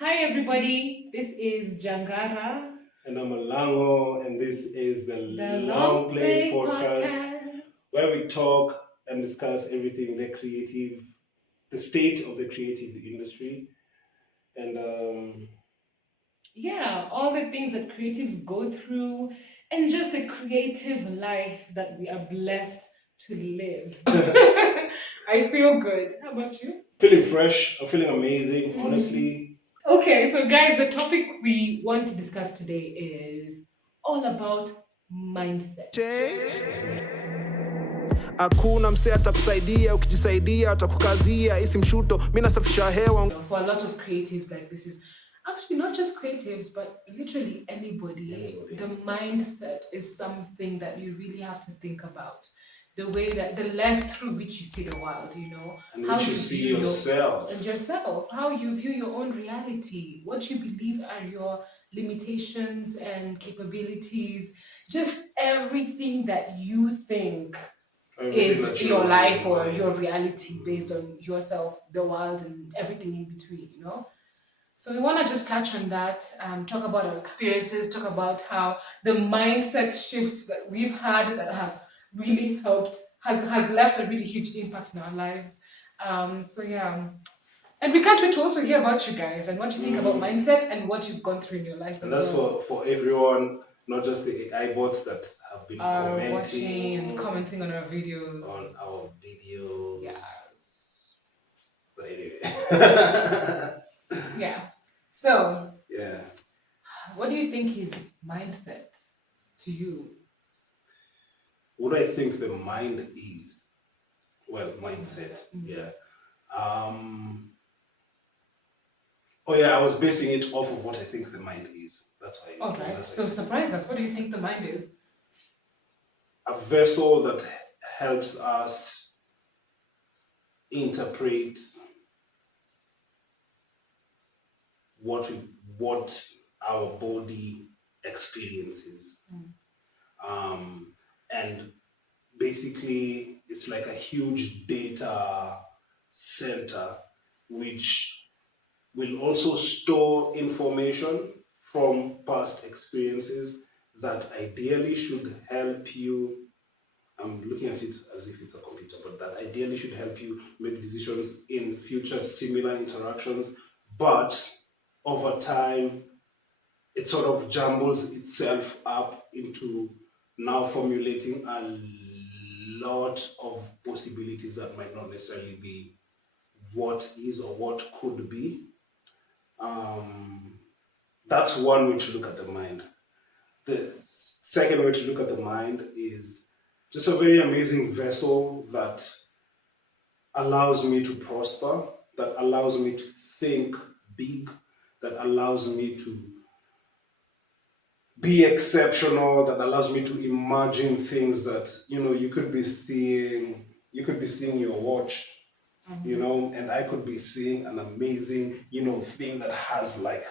Hi, everybody. This is Jangara, And I'm Alango, and this is the the Long Long Play Play Podcast, Podcast. where we talk and discuss everything the state of the creative industry, and Yeah, all the things that creatives go through, and just the creative life that we are blessed to live. I feel good. How about you? feeling fresh. I'm feeling amazing, Mhm. honestly. Okay, so guys, the topic we want to discuss today is all about mindset. Hakuna msee atakusaidia, ukijisaidia atakukazia. Isi mshuto, mi nasafisha hewa. For a lot of creatives, like this is actually not just creatives, but literally anybody. The mindset is something that you really have to think about. The way that the lens through which you see the world, And how which you you see view yourself. yourself, how you view your own reality, what you believe are your limitations and capabilities, just everything that you think Everything is that you your have in life your or mind. your reality based on yourself, the world, and everything in between. So we want to just touch on that, talk about our experiences, talk about how the mindset shifts that we've had that have really helped, has left a really huge impact in our lives. So yeah, and we can't wait to also hear about you guys and what you think about Mm. mindset and what you've gone through in your life And as that's well. for everyone, not just the AI bots that have been Are watching and commenting commenting on our videos. on our videos. Yes. But anyway. Yeah. So, Yeah. what do you think is mindset to you? What do I think the mind is? Well, mindset. Mindset. Mhm. Yeah. Um. Oh yeah, I was basing it off of what I think the mind is. That's why. All right. That's why I So, said it. surprise us. What do you think the mind is? A vessel that helps us interpret what we what our body experiences. Mm. Um, and basically, it's like a huge data center which will also store information from past experiences that ideally should help you. I'm looking at it as if it's a computer, but that ideally should help you make decisions in future similar interactions. But over time, it sort of jumbles itself up into now formulating a lot of possibilities that might not necessarily be what is or what could be. Um, that's one way to look at the mind. The second way to look at the mind is just a very amazing vessel that allows me to prosper, that allows me to think big, that allows me to be exceptional, that allows me to imagine things that you could be seeing your watch, and I could be seeing an amazing thing that has like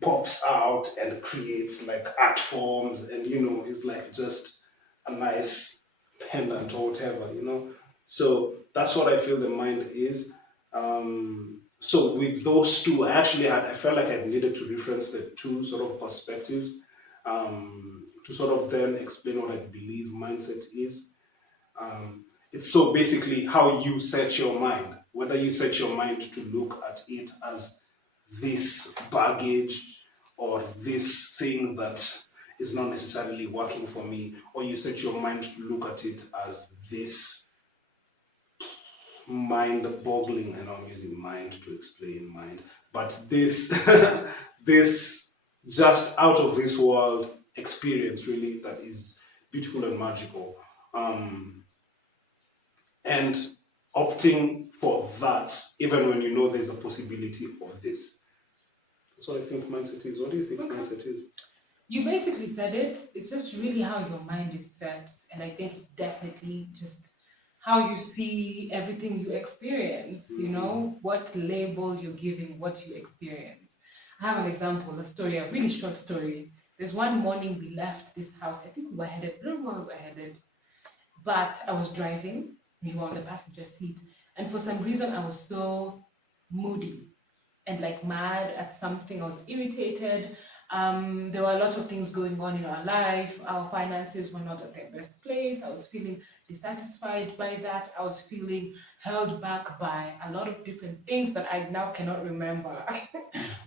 pops out and creates like art forms, and is like just a nice pendant or whatever. So that's what I feel the mind is. So with those two, I felt like I needed to reference the two sort of perspectives, to sort of then explain what I believe mindset is. It's so basically how you set your mind, whether you set your mind to look at it as this baggage or this thing that is not necessarily working for me, or you set your mind to look at it as this mind boggling, and I'm using mind to explain mind, but this this just out of this world experience really that is beautiful and magical. And opting for that, even when you know there's a possibility of this. That's what I think mindset is. What do you think Okay. mindset is? You basically said it. It's just really how your mind is set. And I think it's definitely just how you see everything you experience, what label you're giving what you experience. I have an example, a story, a really short story. There's one morning we left this house. I think we were headed, I don't know where we were headed, but I was driving. We were on the passenger seat. And for some reason, I was so moody. and like mad at something. I was irritated. There were a lot of things going on in our life. Our finances were not at their best place. I was feeling dissatisfied by that. I was feeling held back by a lot of different things that I now cannot remember.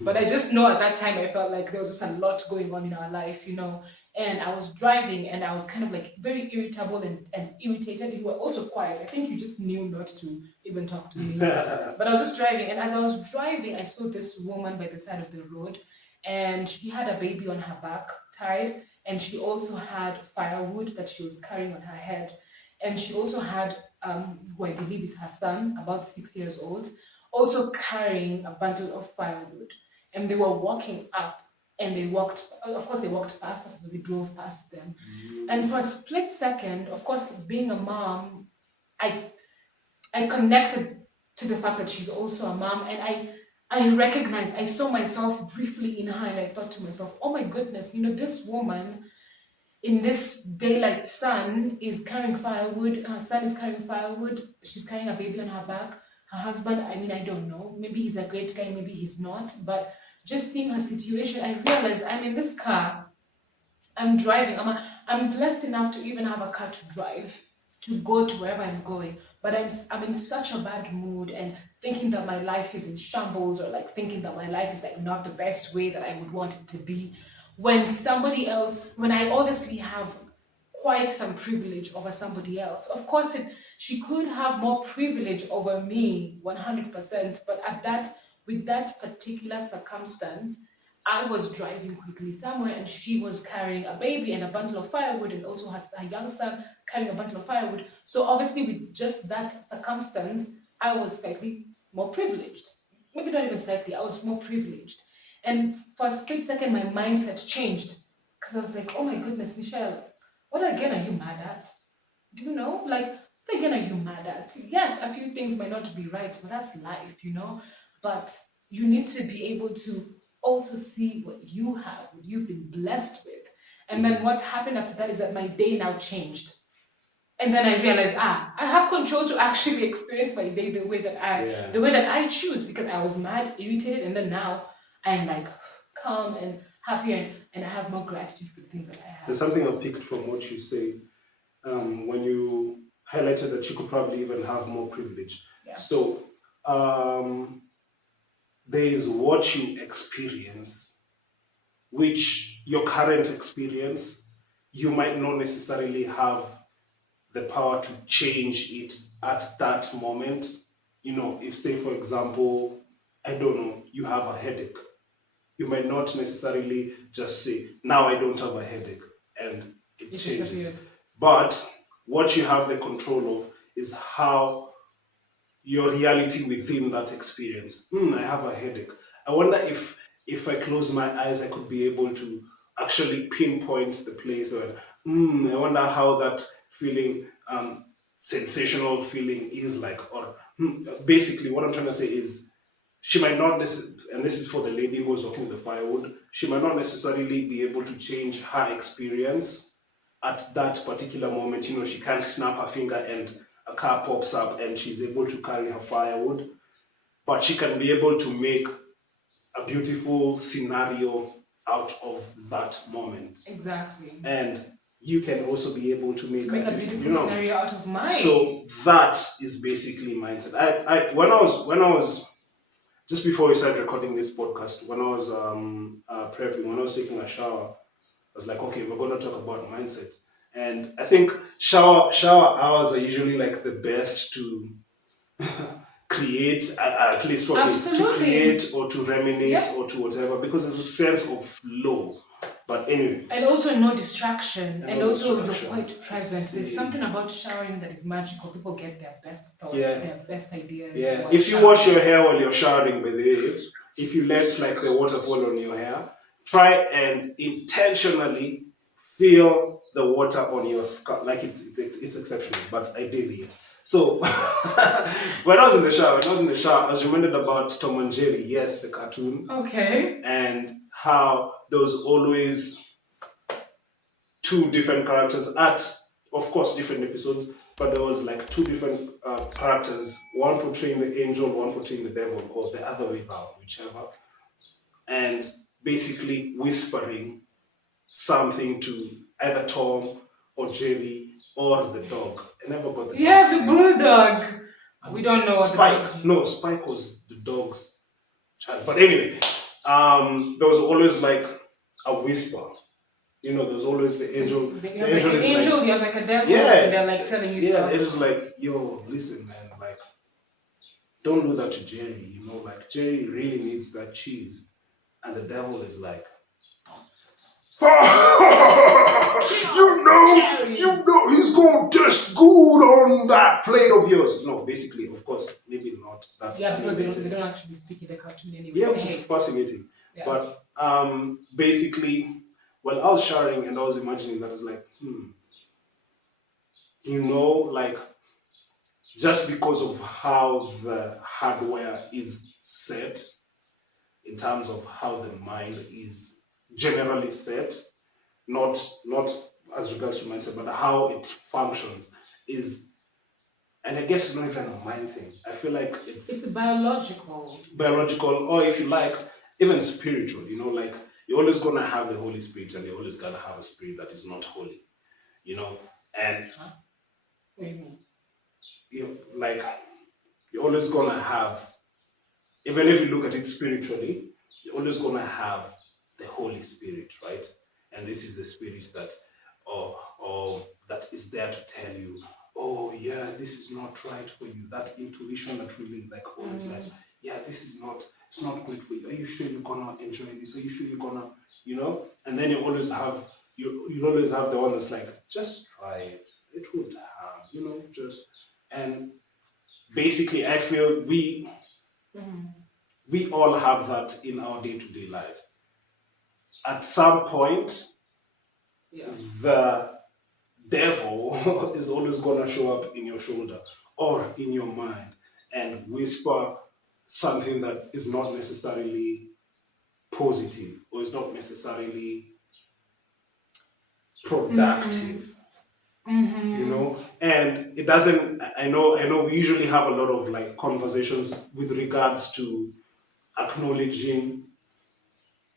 But I just know at that time I felt like there was just a lot going on in our life, you know. And I was driving and I was kind of like very irritable and irritated. You were also quiet. I think you just knew not to even talk to me. But I was just driving, and as I was driving, I saw this woman by the side of the road, and she had a baby on her back tied, and she also had firewood that she was carrying on her head, and she also had who I believe is her son, about 6 years old, also carrying a bundle of firewood, and they were walking up. And they walked, of course, they walked past us as we drove past them. And for a split second, of course, being a mom, I I connected to the fact that she's also a mom, and I recognized, I saw myself briefly in her, and I thought to myself, oh my goodness, you know, this woman in this daylight sun is carrying firewood. Her son is carrying firewood. She's carrying a baby on her back. Her husband, I mean, I don't know. Maybe he's a great guy, maybe he's not. But just seeing her situation, I realized I'm in this car. I'm driving. I'm blessed enough to even have a car to drive, to go to wherever I'm going. But I'm in such a bad mood and thinking that my life is in shambles, or like thinking that my life is like not the best way that I would want it to be. When somebody else, when I obviously have quite some privilege over somebody else. Of course, she could have more privilege over me, 100%. But with that particular circumstance, I was driving quickly somewhere, and she was carrying a baby and a bundle of firewood, and also her young son carrying a bundle of firewood. So obviously, with just that circumstance, I was slightly more privileged. Maybe not even slightly, I was more privileged. And for a split second, my mindset changed, because I was like, oh my goodness, Michelle, what again are you mad at? Do you know? Like, what again are you mad at? Yes, a few things might not be right, but that's life, you know? But you need to be able to also see what you have, what you've been blessed with. And then what happened after that is that my day now changed. And then I realized, I have control to actually experience my day the way that I choose, because I was mad, irritated, and then now I'm like calm and happy, and I have more gratitude for the things that I have. There's something I picked from what you say when you highlighted that you could probably even have more privilege. Yeah. So there is what you experience, which your current experience, you might not necessarily have the power to change it at that moment. You know, if say, for example, I don't know, you have a headache, you might not necessarily just say, now I don't have a headache, and it changes. But what you have the control of is how your reality within that experience. I have a headache. I wonder if I close my eyes, I could be able to actually pinpoint the place where, I wonder how that feeling, sensational feeling is like. Or basically what I'm trying to say is, she might not necessarily, and this is for the lady who was working with the firewood, she might not necessarily be able to change her experience at that particular moment. You know, she can't snap her finger and a car pops up and she's able to carry her firewood, but she can be able to make a beautiful scenario out of that moment. Exactly. And you can also be able to make a beautiful scenario out of mine. So that is basically mindset. I when I was just before we started recording this podcast, when I was prepping, when I was taking a shower, I was like, okay, we're going to talk about mindset. And I think shower hours are usually like the best to create, at least for me, to create or to reminisce or to whatever, because there's a sense of flow. But anyway. And also no distraction. And also you're quite present. There's something about showering that is magical. People get their best thoughts, their best ideas. Yeah. If you wash your hair while you're showering, by the way, if you let like the water fall on your hair, try and intentionally feel the water on your scalp. Like it's exceptional, but I deviate. So when I was in the shower, I was reminded about Tom and Jerry. Yes, the cartoon. Okay. And how there was always two different characters at, of course, different episodes, but there was like two different characters, one portraying the angel, one portraying the devil, or the other way around, whichever, and basically whispering something to either Tom or Jerry or the dog. I never got the Yeah, dog's the name. bulldog. We don't know what the Spike. dog is. No, Spike was the dog's child. But anyway, there was always like a whisper. You know, there's always the angel. You have The like angel an is angel, like, you have like a devil, yeah, and they're like telling you yeah, stuff. the angel's like, yo, listen, man, like, don't do that to Jerry. You know, like Jerry really needs that cheese, and the devil is like, you know, he's going to taste good on that plate of yours. No, basically, of course, maybe not that. Yeah, because they animated. don't actually speak in the cartoon anyway. Yeah, which is fascinating. Yeah. But basically, when I was sharing and I was imagining that, I was like, you know, like just because of how the hardware is set, in terms of how the mind is generally set, not as regards to mindset, but how it functions is, and I guess it's not even a mind thing. I feel like It's biological. or if you like, even spiritual. You know, like you're always gonna have the Holy Spirit, and you're always gonna have a spirit that is not holy. You know, and What do you mean? You're always gonna have, even if you look at it spiritually, you're always gonna have the Holy Spirit, right? And this is the spirit that, or that is there to tell you, oh yeah, this is not right for you. That intuition that really like always like, yeah, it's not good for you. Are you sure you're gonna enjoy this? Are you sure you're gonna, you know? And then you always have the one that's like, just try it. It won't harm, you know, just. And basically I feel we all have that in our day-to-day lives. At some point, the devil is always gonna show up in your shoulder or in your mind and whisper something that is not necessarily positive or is not necessarily productive. You know, and it doesn't. I know. We usually have a lot of like conversations with regards to acknowledging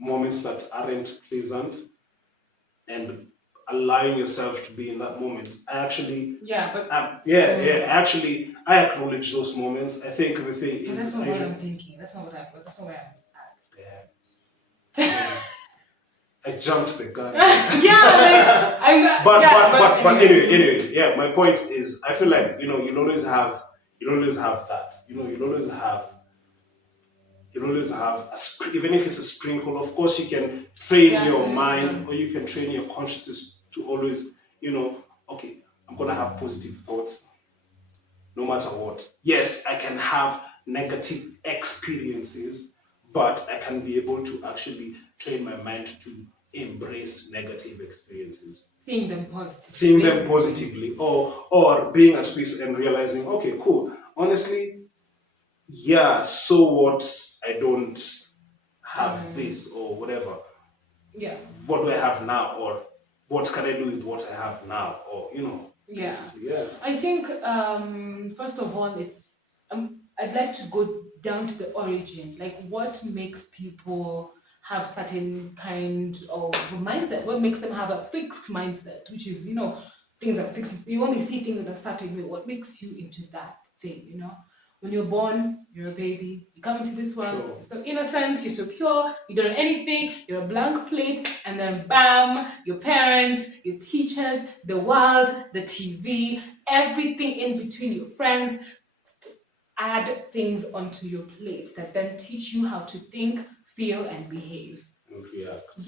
moments that aren't pleasant and allowing yourself to be in that moment. I actually, actually, I acknowledge those moments. I think the thing But is, that's not what I'm thinking. That's not what I'm at. Yeah. I jumped the gun. But anyway, yeah. My point is, I feel like you'll always have that. You'll always have even if it's a sprinkle. Of course, you can train your mind or you can train your consciousness to always, okay, I'm gonna have positive thoughts, no matter what. Yes, I can have negative experiences, but I can be able to actually train my mind to embrace negative experiences, seeing them positively, or being at peace and realizing, okay, cool, honestly, yeah, so what, I don't have this or whatever, what do I have now, or what can I do with what I have now, or I think first of all, it's I'd like to go down to the origin, like what makes people have certain kind of mindset, what makes them have a fixed mindset, which is, things are fixed. You only see things in a certain way. What makes you into that thing, When you're born, you're a baby, you come into this world, you're so innocent, you're so pure, you don't know anything, you're a blank plate, and then bam, your parents, your teachers, the world, the TV, everything in between, your friends, add things onto your plate that then teach you how to think, feel, and behave.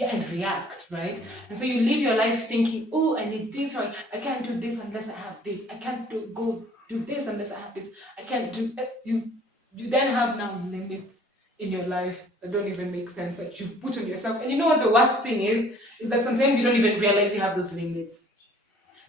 And react, right? And so you live your life thinking, oh, I need this, or I can't do this unless I have this. I can't go do this unless I have this. I can't do you then have now limits in your life that don't even make sense, that you put on yourself. And you know what the worst thing is that sometimes you don't even realize you have those limits.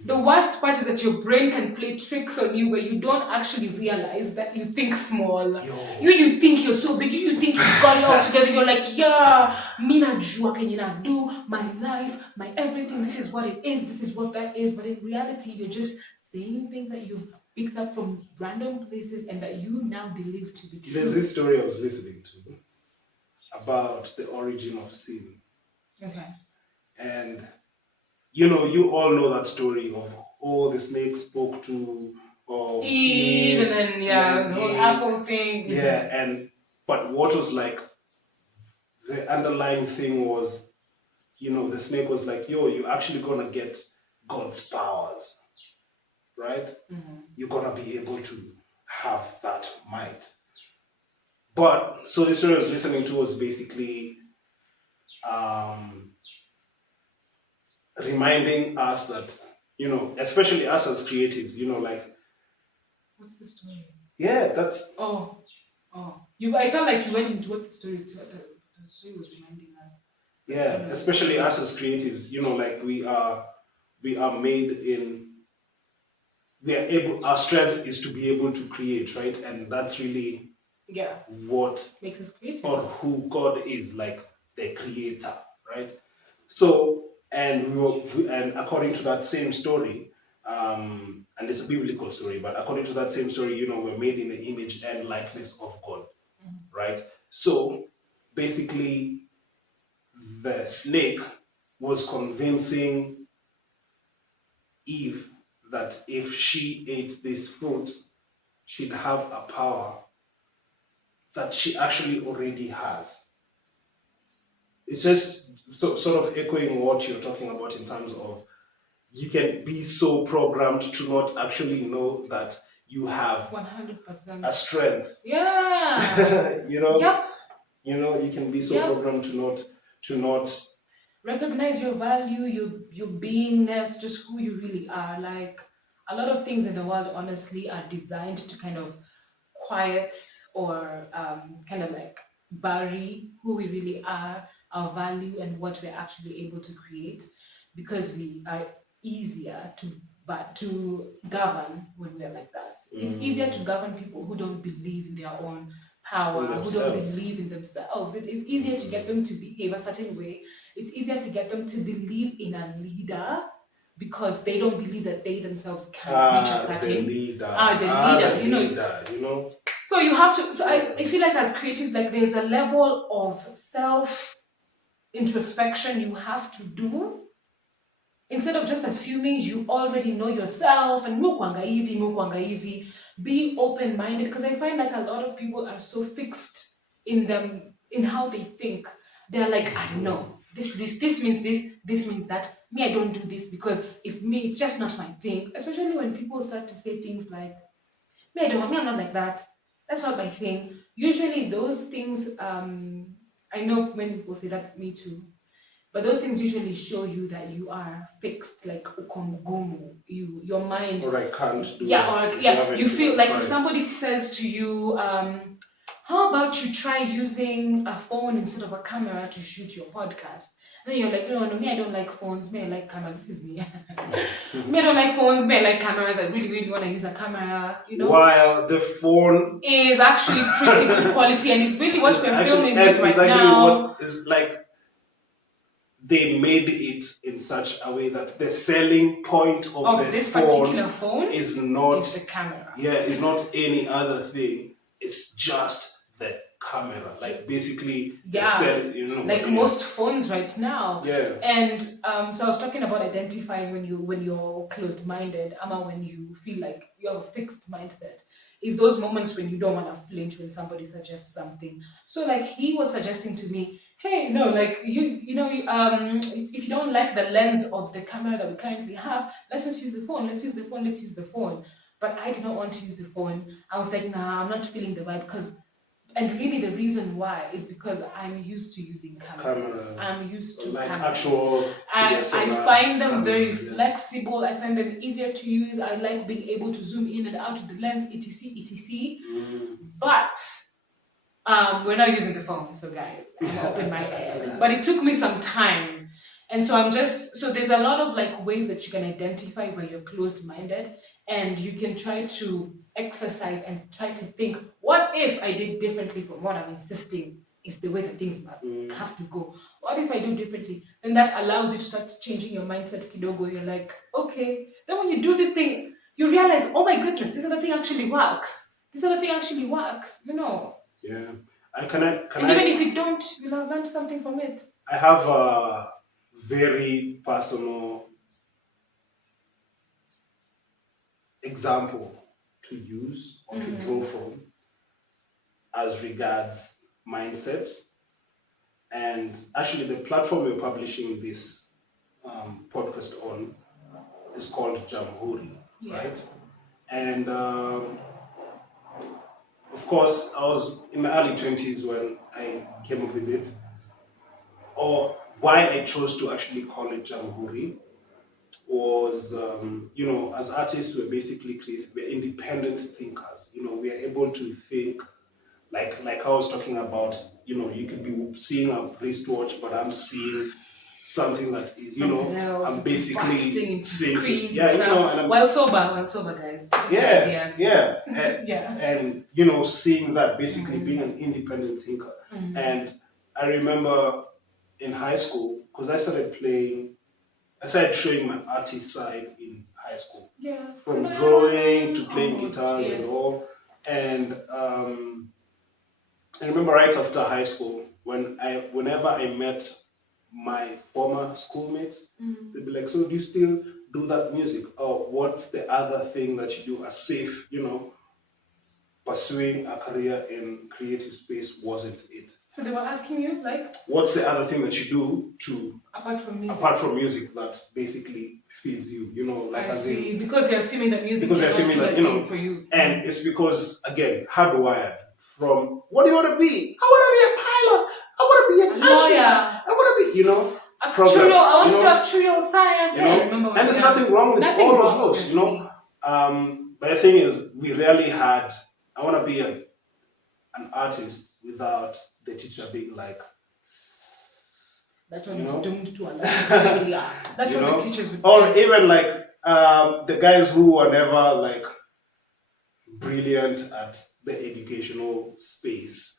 The worst part is that your brain can play tricks on you where you don't actually realize that you think small. You think you're so big. You think you've got it all together. You're like, yeah, me najua kenye do, my life, my everything. This is what it is. This is what that is. But in reality, you're just saying things that you've picked up from random places and that you now believe to be true. There's this story I was listening to about the origin of sin. Okay. And you all know that story of the snake spoke to Eve, and then the whole Eve. apple thing. Yeah, but what was like the underlying thing was, the snake was like, yo, you're actually gonna get God's powers, right? You're gonna be able to have that might. But so the story I was listening to was basically reminding us that, especially us as creatives, like, what's the story? yeah, that's I felt like you went into what the story was reminding us. yeah, especially us as creatives, like we are made our strength is to be able to create, right? And that's really what makes us creative, or who God is, like the creator, right? So and according to that same story, and it's a biblical story, but according to that same story, we're made in the image and likeness of God, right? So basically, the snake was convincing Eve that if she ate this fruit, she'd have a power that she actually already has. It's just sort of echoing what you're talking about in terms of you can be so programmed to not actually know that you have 100% a strength. Yeah. Yep. You can be so programmed to not recognize your value, your beingness, just who you really are. Like a lot of things in the world, honestly, are designed to kind of quiet or kind of like bury who we really are, our value, and what we're actually able to create, because we are easier to govern when we're like that. It's easier to govern people who don't believe in their own power, who don't believe in themselves. It is easier to get them to behave a certain way. It's easier to get them to believe in a leader because they don't believe that they themselves can reach a certain the leader. So you have to. So I feel like as creatives, like there's a level of self introspection you have to do instead of just assuming you already know yourself and mukwanga hivi. Be open-minded, because I find like a lot of people are so fixed in how they think. They're like, I know this means this means that. Me, I don't do this because it's just not my thing. Especially when people start to say things like, I'm not like that. That's not my thing. Usually those things, I know when people say that, me too. But those things usually show you that you are fixed, like ukongumu. Your mind. Or I can't do You feel like if somebody says to you, how about you try using a phone instead of a camera to shoot your podcast? And then you're like, no, me, I don't like phones. Me, I like cameras. This is me. Me, I don't like phones. Me, I like cameras. I really, really want to use a camera. While the phone is actually pretty good quality, and it's really what we're filming with right now. What is like. They made it in such a way that the selling point of this phone particular phone is not the camera. Yeah, it's not any other thing. It's just the camera. Like basically, like most phones right now. Yeah. And so I was talking about identifying when you're closed-minded, when you feel like you have a fixed mindset. Is those moments when you don't want to flinch when somebody suggests something. So like he was suggesting to me, hey, no, like if you don't like the lens of the camera that we currently have, let's just use the phone. Let's use the phone. But I did not want to use the phone. I was like, nah, I'm not feeling the vibe and really the reason why is because I'm used to using cameras. I'm used to like cameras. Actual I find them very flexible. I find them easier to use. I like being able to zoom in and out of the lens, etc. But we're not using the phone, so guys, I'm open-minded. But it took me some time. And so there's a lot of like ways that you can identify where you're closed-minded, and you can try to exercise and try to think, what if I did differently from what I'm insisting is the way that things have to go? What if I do differently? Then that allows you to start changing your mindset kidogo. You're like, okay. Then when you do this thing, you realize, oh my goodness, this other thing actually works. This other thing actually works, you know. Yeah. Can I And even if you don't, you'll have learned something from it. I have a very personal example to use or to draw from as regards mindset. And actually, the platform we're publishing this podcast on is called Jamhuri, right? And of course, I was in my early 20s when I came up with it. Or why I chose to actually call it Jamhuri was, as artists, we're basically creative, we're independent thinkers. We are able to think, like I was talking about, you could be seeing a wristwatch, but I'm seeing something that is, Something else. I'm It's basically busting into thinking, screens yeah, and stuff. and I'm, While sober, guys. yeah, Ideas. yeah, and, Yeah. and seeing that basically being an independent thinker. And I remember in high school, because I started showing my artist side in high school. Yeah. From drawing to playing Oh, guitars yes. and all. And I remember right after high school, whenever I met my former schoolmates, they'd be like, so do you still do that music? Or what's the other thing that you do as safe, pursuing a career in creative space wasn't it. So they were asking you, like, What's the other thing that you do to apart from music that basically feeds you, like I as in, see. Because they're assuming that music because they're cannot assuming do that, thing for you. and it's because, again, hardwired from, what do you want to be? I want to be a pilot. I want to be an astronaut. I want to be, Actuarial, I want to do actuarial science. I remember when and there's nothing wrong with nothing all wrong, of those, obviously. But the thing is, we rarely had, I want to be an artist without the teacher being like, that one is doomed to a failure. That's what the teachers would or even like the guys who were never like brilliant at the educational space,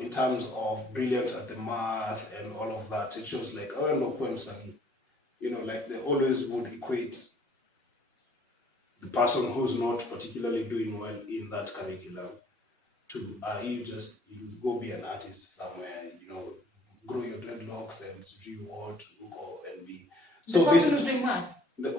in terms of brilliant at the math and all of that. Teachers like, oh no, Kwemsani, like they always would equate the person who's not particularly doing well in that curriculum to you go be an artist somewhere, grow your dreadlocks and do what, look up and be. The person who's doing math.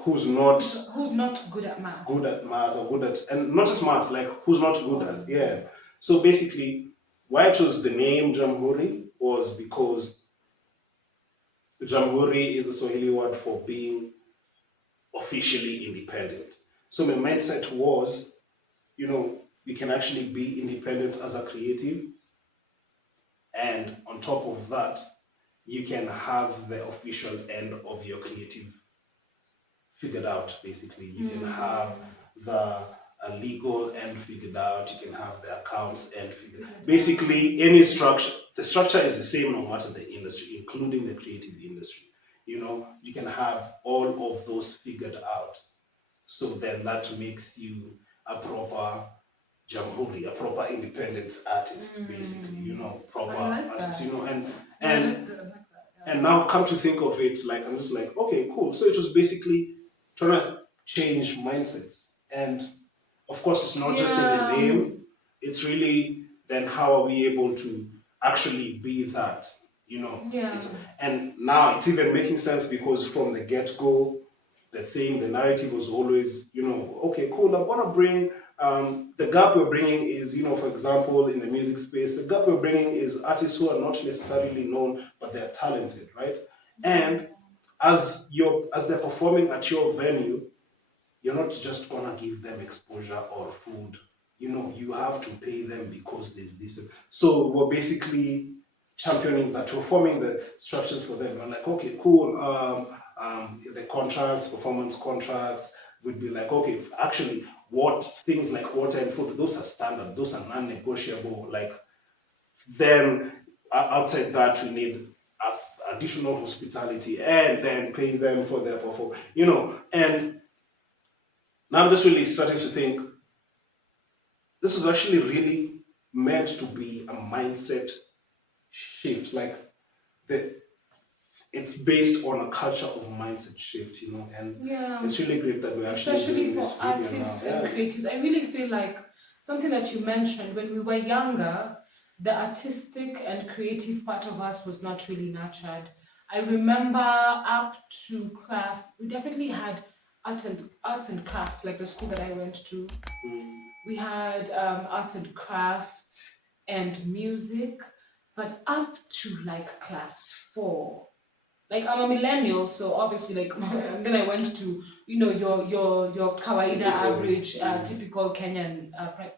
Who's not good at math. Good at math or good at, and not just math, like who's not good at, yeah. So basically, why I chose the name Jamhuri was because Jamhuri is a Swahili word for being officially independent. So my mindset was, you can actually be independent as a creative, and on top of that, you can have the official end of your creative figured out. Basically, you can have the legal end figured out, you can have the accounts end figured out. Basically, any structure, the structure is the same no matter the industry, including the creative industry. You can have all of those figured out. So then that makes you a proper Jamhuri, a proper independent artist, basically, proper artist, and now come to think of it, like, I'm just like, okay, cool. So it was basically trying to change mindsets. And of course, it's not just in the name, it's really then how are we able to actually be that, and now it's even making sense because from the get-go, the narrative was always, okay, cool, I'm gonna bring, the gap we're bringing is, for example, in the music space, the gap we're bringing is artists who are not necessarily known, but they're talented, right? And as they're performing at your venue, you're not just gonna give them exposure or food. You have to pay them because there's this. So we're basically championing that. We're forming the structures for them. We're like, okay, cool. The contracts, performance contracts, would be like, okay, actually, what things like water and food, those are standard, those are non-negotiable. Like, then outside that, we need additional hospitality and then pay them for their performance, and now I'm just really starting to think this is actually really meant to be a mindset shift. Like, the it's based on a culture of mindset shift, and Yeah. it's really great that we're actually Especially doing for this video artists now. and creatives. I really feel like something that you mentioned when we were younger, the artistic and creative part of us was not really nurtured. I remember up to class, we definitely had arts and craft, like the school that I went to. We had arts and crafts and music, but up to like class 4, like I'm a millennial, so obviously like and then I went to your kawaida Typical, average typical Kenyan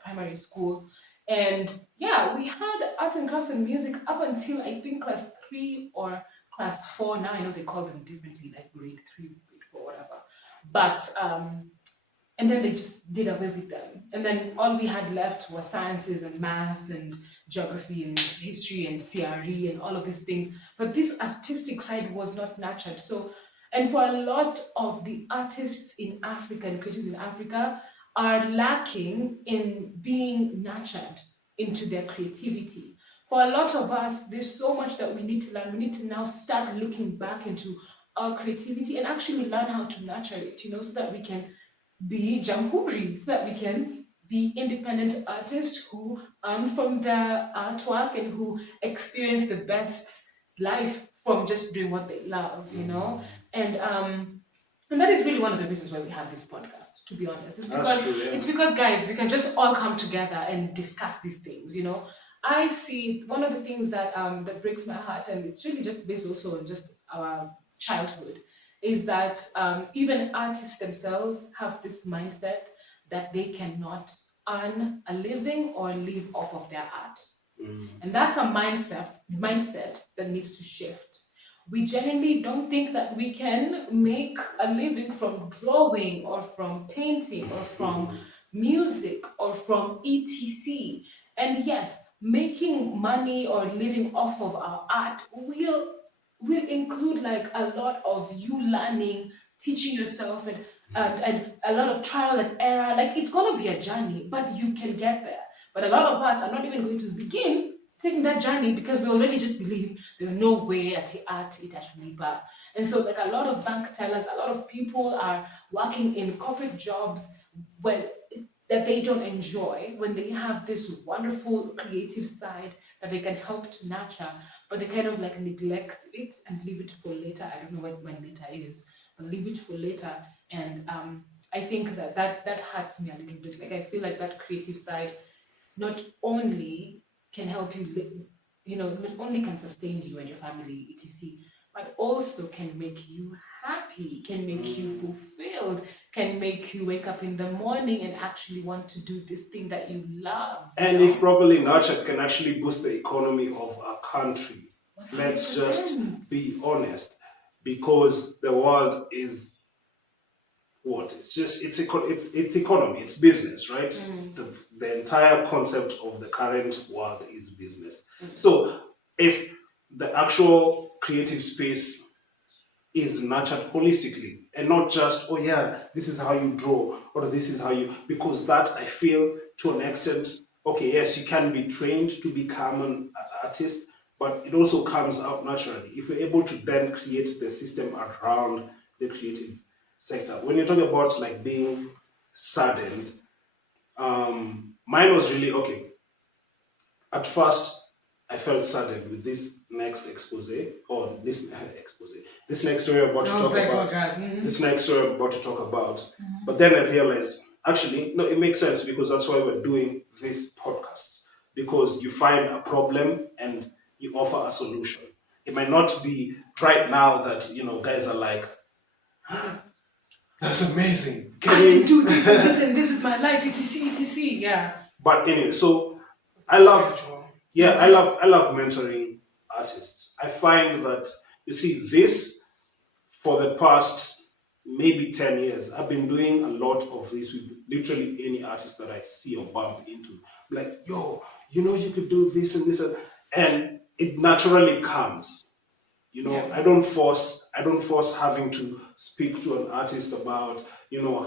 primary school, and yeah, we had art and crafts and music up until I think class 3 or class 4. Now I know they call them differently, like grade 3, grade 4, whatever. But and then they just did away with them, and then all we had left was sciences and math and geography and history and CRE and all of these things, but this artistic side was not nurtured. So, and for a lot of the artists in Africa and creators in Africa are lacking in being nurtured into their creativity. For a lot of us, there's so much that we need to learn. We need to now start looking back into our creativity and actually learn how to nurture it, so that we can be jamhuri, so that we can be independent artists who earn from their artwork and who experience the best life from just doing what they love. And that is really one of the reasons why we have this podcast, to be honest. That's true, yeah. It's because, guys, we can just all come together and discuss these things. I see one of the things that breaks my heart, and it's really just based also on just our childhood, is that even artists themselves have this mindset that they cannot earn a living or live off of their art. And that's a mindset that needs to shift. We genuinely don't think that we can make a living from drawing or from painting or from music or from etc. And yes, making money or living off of our art will include like a lot of you learning, teaching yourself, and a lot of trial and error. Like it's gonna be a journey, but you can get there. But a lot of us are not even going to begin taking that journey because we already just believe there's no way at the art it actually bar. And so like a lot of bank tellers, a lot of people are working in corporate jobs when that they don't enjoy, when they have this wonderful creative side that they can help to nurture, but they kind of like neglect it and leave it for later. I don't know when later is, but leave it for later. And I think that hurts me a little bit. Like I feel like that creative side not only can help you, not only can sustain you and your family, etc., but also can make you happy, can make you fulfilled, can make you wake up in the morning and actually want to do this thing that you love. And if properly nurtured, can actually boost the economy of our country. 100%. Let's just be honest, because the world is what? It's economy, it's business, right? The entire concept of the current world is business. So if the actual creative space is nurtured holistically and not just, oh yeah, this is how you draw or this is how you, because that I feel to an extent, okay, yes, you can be trained to become an artist, but it also comes out naturally if you're able to then create the system around the creative sector. When you're talking about like being saddened, mine was really okay. At first, I felt saddened with this next expose, or this next story I'm about to talk about. This next story I'm about to talk about. But then I realized, actually, no, it makes sense because that's why we're doing these podcasts. Because you find a problem and you offer a solution. It might not be right now that, guys are like, that's amazing. I can do this and this and this with my life, etc. Yeah. But anyway, so I love mentoring artists. I find that, you see, this for the past maybe 10 years, I've been doing a lot of this with literally any artist that I see or bump into. Like, yo, you could do this and this, and it naturally comes. Yeah. I don't force having to speak to an artist about,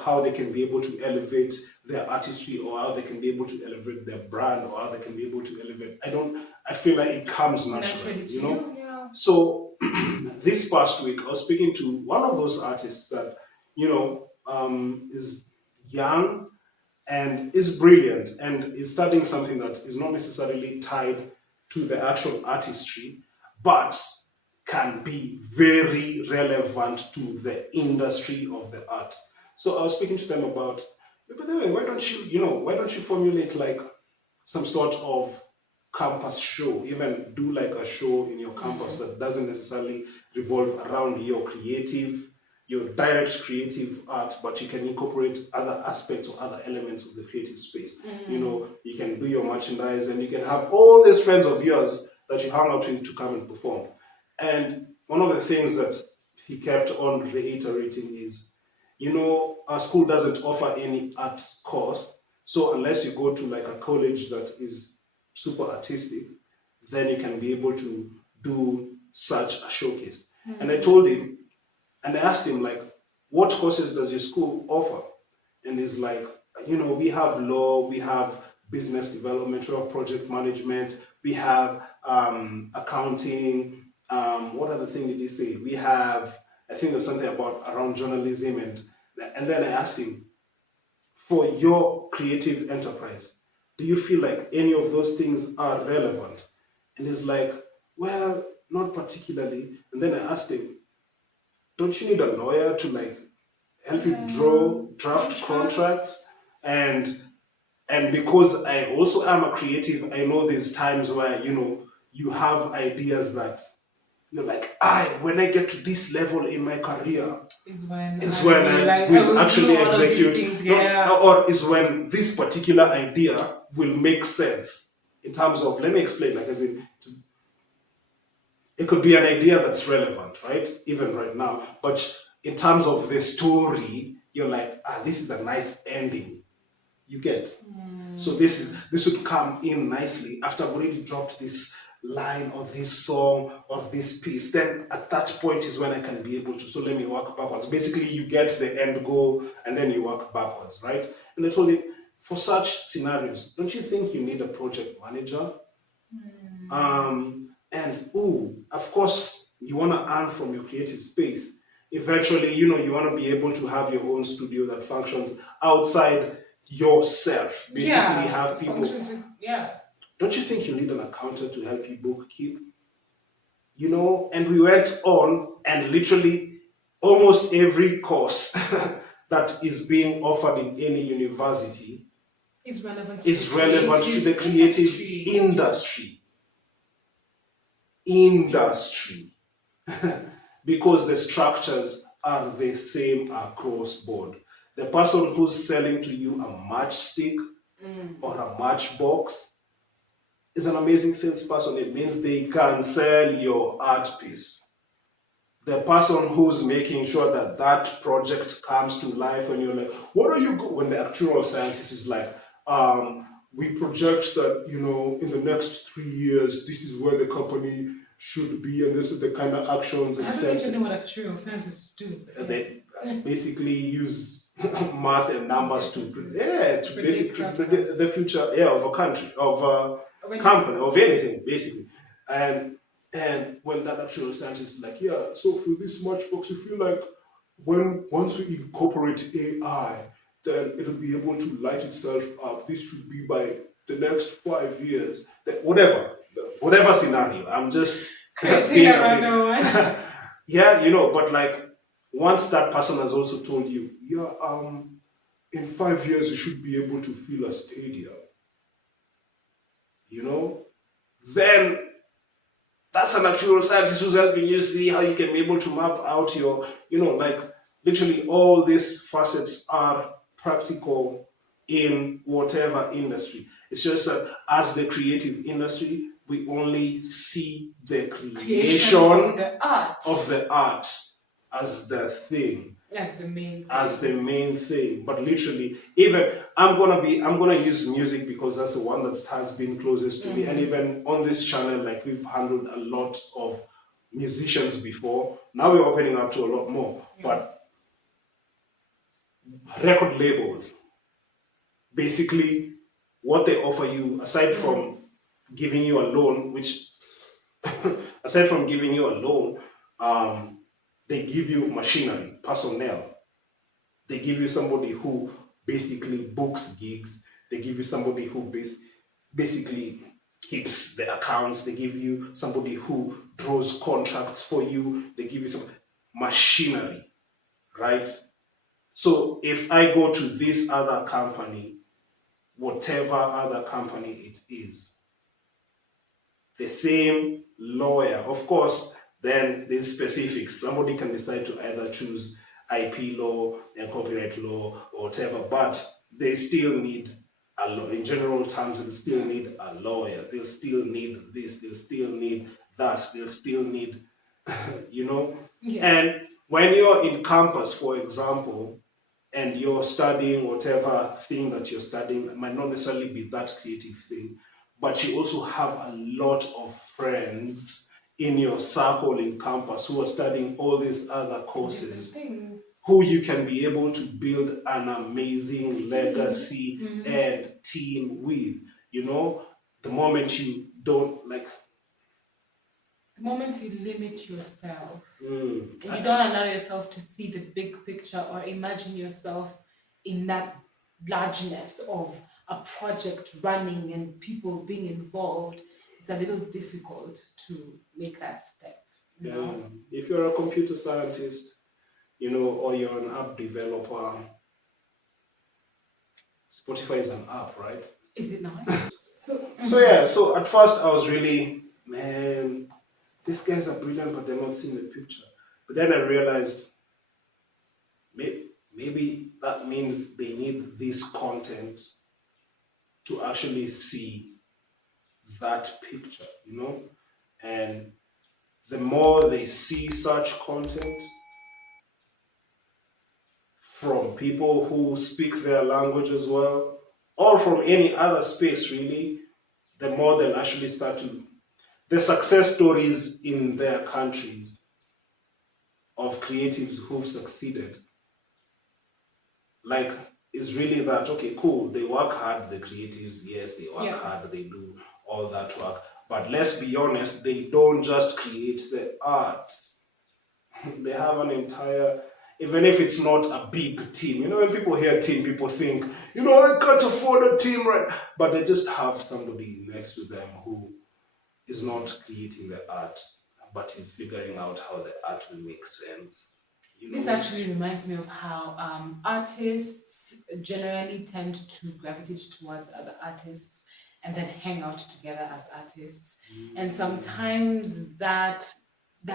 how they can be able to elevate their artistry or how they can be able to elevate their brand or how they can be able to elevate. I feel like it comes naturally, Yeah. So this past week, I was speaking to one of those artists that, is young and is brilliant and is studying something that is not necessarily tied to the actual artistry, but can be very relevant to the industry of the art. So I was speaking to them about, by the way, why don't you formulate like some sort of campus show, even do like a show in your campus that doesn't necessarily revolve around your direct creative art, but you can incorporate other aspects or other elements of the creative space. You can do your merchandise and you can have all these friends of yours that you hang out with to come and perform. And one of the things that he kept on reiterating is, our school doesn't offer any art course. So unless you go to like a college that is super artistic, then you can be able to do such a showcase. And I told him, and I asked him, like, what courses does your school offer? And he's like, we have law, we have business development, we have project management, we have accounting. What other thing did he say? We have, I think there's something around journalism. And then I asked him, for your creative enterprise, do you feel like any of those things are relevant? And he's like, well, not particularly. And then I asked him, don't you need a lawyer to like help you draft contracts? And because I also am a creative, I know there's times where you have ideas that you're like, when I get to this level in my career is when I will actually execute, or is when this particular idea will make sense in terms of, let me explain, like as in, it could be an idea that's relevant, right? Even right now. But in terms of the story, you're like, this is a nice ending. You get? So this would come in nicely after I've already dropped this line or this song or this piece. Then at that point is when I can be able to, so let me work backwards. Basically, you get the end goal and then you work backwards, right? And I told him, for such scenarios, don't you think you need a project manager? And of course, you want to earn from your creative space. Eventually, you want to be able to have your own studio that functions outside yourself. Basically, have people. Don't you think you need an accountant to help you bookkeep? And we went on, and literally almost every course that is being offered in any university is relevant to the creative industry. Because the structures are the same across board. The person who's selling to you a matchstick or a matchbox is an amazing salesperson. It means they can sell your art piece. The person who's making sure that that project comes to life, and you're like, what are you when the actual scientist is like, we project that, in the next 3 years, this is where the company should be, and this is the kind of actions and steps. I don't even know what actual scientists do. They basically use math and numbers to predict the future of a country, of a company, of anything, basically. And when that actual scientist is like, so for this matchbox, you feel like once we incorporate AI, then it'll be able to light itself up. This should be by the next 5 years. Whatever scenario. I'm just being but like once that person has also told you, in 5 years you should be able to fill a stadium. Then that's an actual scientist who's helping you see how you can be able to map out your, like literally all these facets are practical in whatever industry. It's just that as the creative industry, we only see the creation of the art as the thing. As the main thing. But literally, even I'm gonna use music because that's the one that has been closest to me. And even on this channel, like we've handled a lot of musicians before. Now we're opening up to a lot more. But record labels, basically what they offer you, aside from giving you a loan, they give you machinery, personnel. They give you somebody who basically books gigs. They give you somebody who basically keeps the accounts. They give you somebody who draws contracts for you. They give you some machinery, right? So if I go to this other company, whatever other company it is, the same lawyer, of course, then there's specifics. Somebody can decide to either choose IP law and copyright law or whatever, but they still need a law. In general terms, they'll still need a lawyer. They'll still need this. They'll still need that. They'll still need, you know? Yes. And when you're in campus, for example, and you're studying whatever thing that you're studying, it might not necessarily be that creative thing, but you also have a lot of friends in your circle in campus who are studying all these other courses, Things. who you can be able to build an amazing legacy and team with. You know, the moment you don't like, The moment you limit yourself, mm, and you don't allow yourself to see the big picture or imagine yourself in that largeness of a project running and people being involved, it's a little difficult to make that step. You yeah, know? if you're a computer scientist, you know, or you're an app developer, Spotify is an app, right? Is it not? So at first I was really, man, these guys are brilliant, but they're not seeing the picture. But then I realized maybe that means they need this content to actually see that picture, you know? And the more they see such content from people who speak their language as well, or from any other space really, the more they'll actually start to, the success stories in their countries of creatives who've succeeded, like, is really that, okay, cool, they work hard, the creatives, yes, they work hard, they do all that work, but let's be honest, they don't just create the art. They have an entire, even if it's not a big team, you know, when people hear team, people think, you know, I can't afford a team, right? But they just have somebody next to them who is not creating the art, but is figuring out how the art will make sense. You know? This actually reminds me of how artists generally tend to gravitate towards other artists and then hang out together as artists. And sometimes that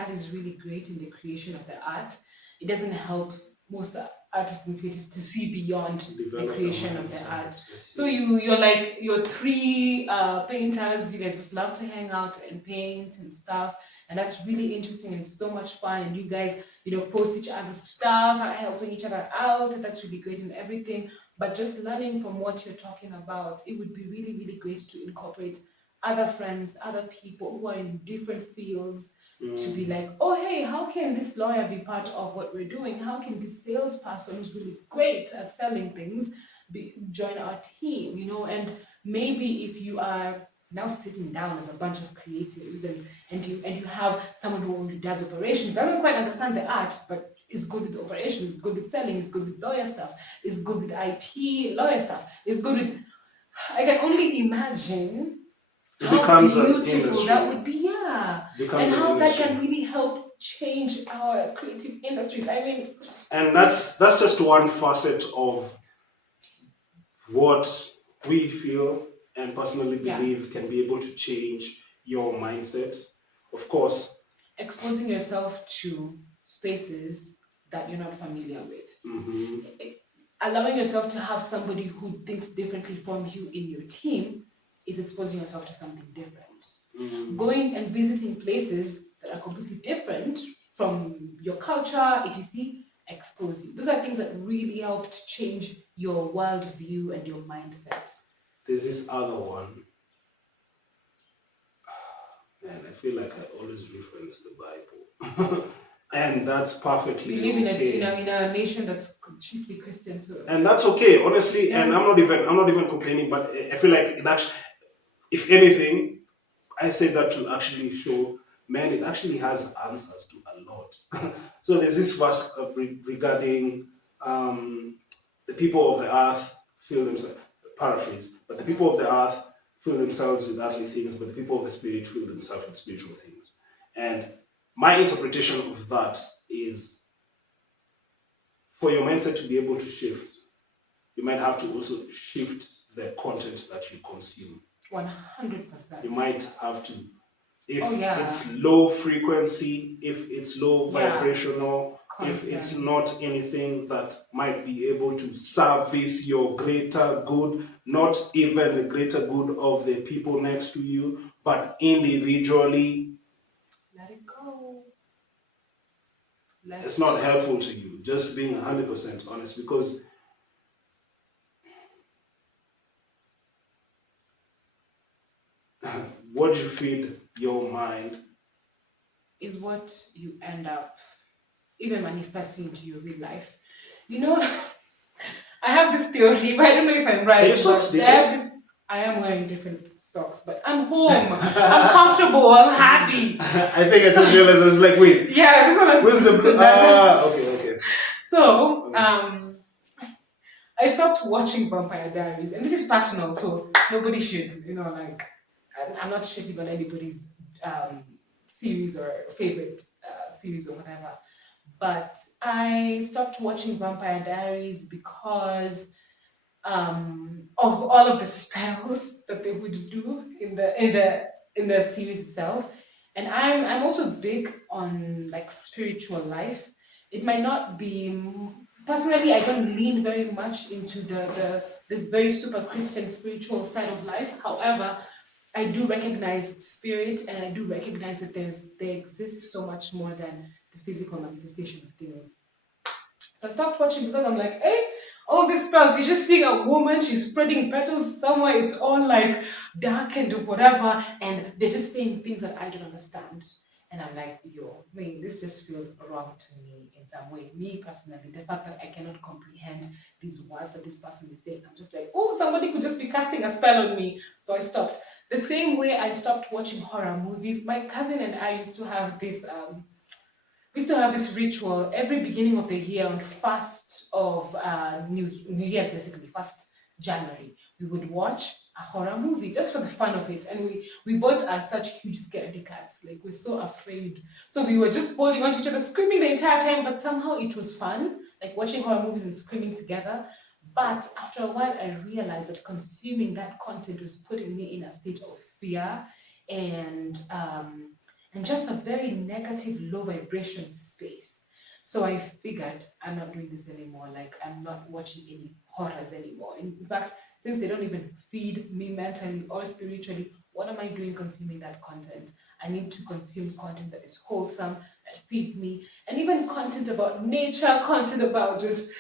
is really great in the creation of the art. It doesn't help most artists and creators to see beyond the creation of the art. So you're three painters. You guys just love to hang out and paint and stuff, and that's really interesting and so much fun. And you guys, post each other's stuff, helping each other out. That's really great and everything. But just learning from what you're talking about, it would be really, really great to incorporate other friends, other people who are in different fields, to be like, oh, hey, how can this lawyer be part of what we're doing? How can this salesperson who's really great at selling things join our team, And maybe if you are now sitting down as a bunch of creatives and you have someone who only does operations, doesn't quite understand the art, but is good with operations, is good with selling, is good with lawyer stuff, is good with IP lawyer stuff, is good with, I can only imagine it how becomes an beautiful industry. that would be, Becomes and an how that industry. can really help change our creative industries. I mean, And that's just one facet of what we feel and personally believe can be able to change your mindset. Of course, exposing yourself to spaces that you're not familiar with. Allowing yourself to have somebody who thinks differently from you in your team is exposing yourself to something different. Going and visiting places that are completely different from your culture, etc., expose you. Those are things that really help to change your worldview and your mindset. There's this other one. Man, I feel like I always reference the Bible. And that's perfectly We live okay. in a nation that's chiefly Christian, so And that's okay, honestly. Yeah. And I'm not even complaining, but I feel like it actually, if anything, I say that to actually show man, it actually has answers to a lot. So there's this verse regarding the people of the earth fill themselves, paraphrase, but the people of the earth fill themselves with earthly things, but the people of the spirit fill themselves with spiritual things. And my interpretation of that is for your mindset to be able to shift, you might have to also shift the content that you consume. 100%. You might have to, if Oh, yeah. it's low frequency, if it's low Yeah. vibrational, if it's not anything that might be able to service your greater good, not even the greater good of the people next to you, but individually, Let it go. it's not helpful to you. Just being 100% honest, because what you feed your mind is what you end up even manifesting into your real life. You know, I have this theory, but I don't know if I'm right. Your socks but I different. have this. I am wearing different socks, but I'm home. I'm comfortable. I'm happy. I think I just realized I was like, wait, Yeah, this one has where's the blue, blue? so Okay. So, Okay. I stopped watching Vampire Diaries, and this is personal, so nobody should, like, I'm not shitting on anybody's series or favorite series or whatever. But I stopped watching Vampire Diaries because of all of the spells that they would do in the series itself. And I'm also big on like spiritual life. It might not be personally. I don't lean very much into the very super Christian spiritual side of life. However, I do recognize spirit, and I do recognize that there exists so much more than the physical manifestation of things. So I stopped watching because I'm like, hey, all these spells, you just see a woman, she's spreading petals somewhere, it's all like dark and whatever, and they're just saying things that I don't understand. And I'm like, yo, man, this just feels wrong to me in some way. Me personally, the fact that I cannot comprehend these words that this person is saying, I'm just like, oh, somebody could just be casting a spell on me. So I stopped. The same way I stopped watching horror movies, my cousin and I used to have this ritual every beginning of the year on first of New Year's, basically first January. We would watch a horror movie just for the fun of it, and we both are such huge scaredy cats. Like, we're so afraid, so we were just holding on to each other, screaming the entire time. But somehow it was fun, like watching horror movies and screaming together. But after a while, I realized that consuming that content was putting me in a state of fear and just a very negative, low vibration space. So I figured I'm not doing this anymore. Like, I'm not watching any horrors anymore. In fact, since they don't even feed me mentally or spiritually, what am I doing consuming that content? I need to consume content that is wholesome, that feeds me, and even content about nature, content about just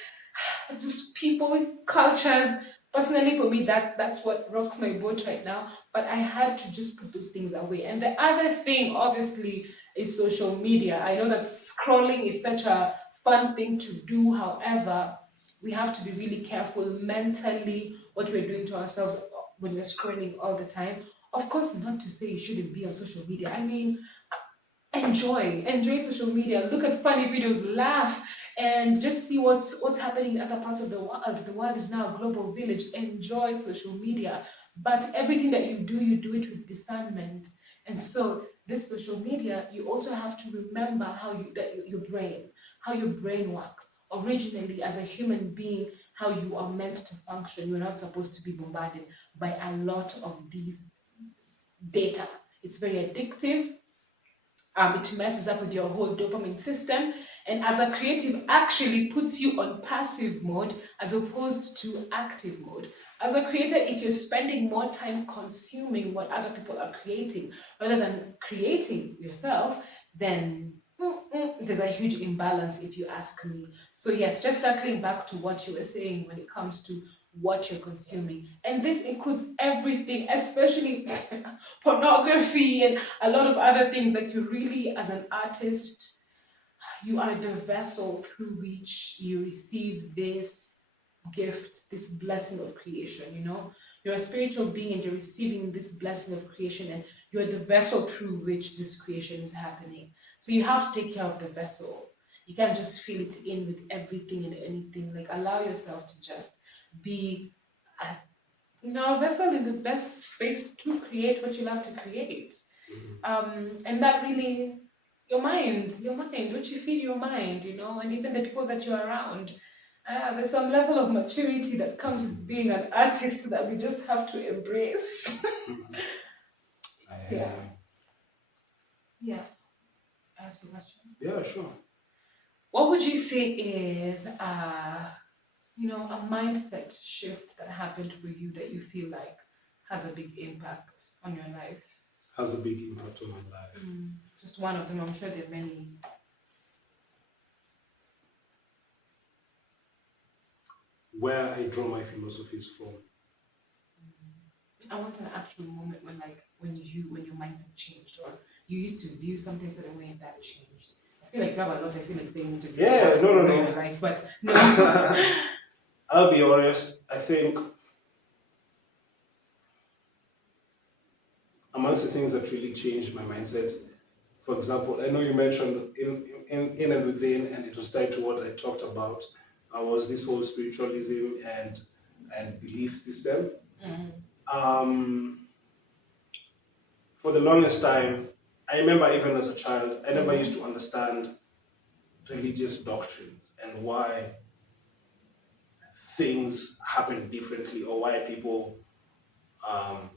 people, cultures. Personally, for me, that's what rocks my boat right now. But I had to just put those things away. And the other thing, obviously, is social media. I know that scrolling is such a fun thing to do. However, we have to be really careful mentally what we're doing to ourselves when we're scrolling all the time. Of course, not to say you shouldn't be on social media. I mean, enjoy social media, look at funny videos, laugh, and just see what's happening in other parts of the world. The world is now a global village. Enjoy social media, but everything that you do it with discernment. And so this social media, you also have to remember your brain, how your brain works originally as a human being, how you are meant to function. You're not supposed to be bombarded by a lot of these data. It's very addictive. It messes up with your whole dopamine system, and as a creative actually puts you on passive mode as opposed to active mode. As a creator, if you're spending more time consuming what other people are creating rather than creating yourself, then there's a huge imbalance, if you ask me. So yes, just circling back to what you were saying when it comes to what you're consuming, and this includes everything, especially pornography and a lot of other things. Like, you really, as an artist, you are the vessel through which you receive this gift, this blessing of creation. You're a spiritual being and you're receiving this blessing of creation, and you're the vessel through which this creation is happening. So you have to take care of the vessel. You can't just fill it in with everything and anything. Like, allow yourself to just be a, a vessel in the best space to create what you love to create. And that really, your mind, what you feed your mind, and even the people that you're around. There's some level of maturity that comes with being an artist that we just have to embrace. Yeah. Yeah. Ask the question. Yeah, sure. What would you say is a mindset shift that happened for you that you feel like has a big impact on your life? Has a big impact on my life. Just one of them. I'm sure there are many. Where I draw my philosophies from. I want an actual moment when your mindset changed, or you used to view something a certain way and that changed. I feel like you have a lot. I feel like saying to Yeah, no. in your life, but no. I'll be honest. I think amongst the things that really changed my mindset, for example, I know you mentioned in and within, and it was tied to what I talked about. Was this whole spiritualism and belief system. For the longest time, I remember even as a child, I never used to understand religious doctrines and why things happen differently, or why people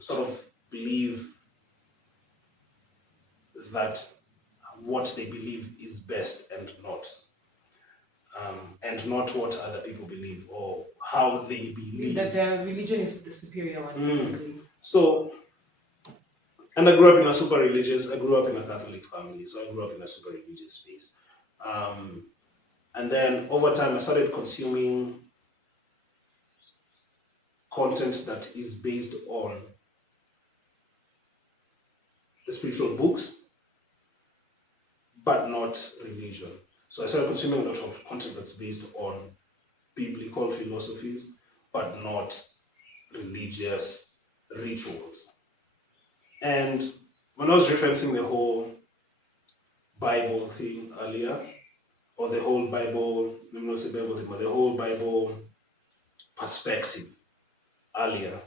sort of believe that what they believe is best and not what other people believe or how they believe. That their religion is the superior one, basically. So, and I grew up in a super religious, I grew up in a Catholic family, so I grew up in a super religious space. And then over time, I started consuming content that is based on the spiritual books, but not religion. So I started consuming a lot of content that's based on biblical philosophies, but not religious rituals. And when I was referencing the whole Bible thing earlier, or the whole Bible, let me not say Bible thing, but the whole Bible perspective earlier,